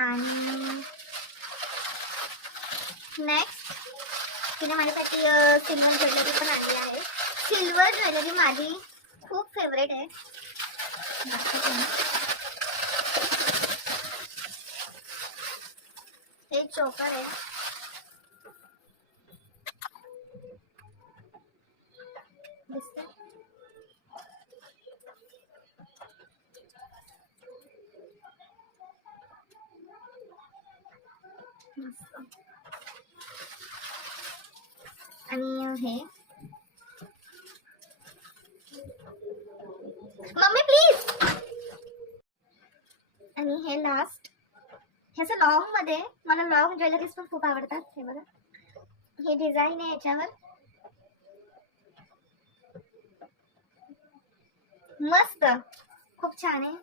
आणि नेक्स्ट तिने माझ्यासाठी सिल्वर ज्वेलरी पण आणली आहे. सिल्वर ज्वेलरी माझी खूप फेवरेट आहे. हे चोकर आहे. दिसते आणि हे मम्मी प्लीज. आणि हे लास्ट ह्याचं लॉंग मध्ये मला लॉंग ज्वेलरीज पण खूप आवडतात. हे बघा हे डिझाईन आहे याच्यावर मस्त खूप छान आहे.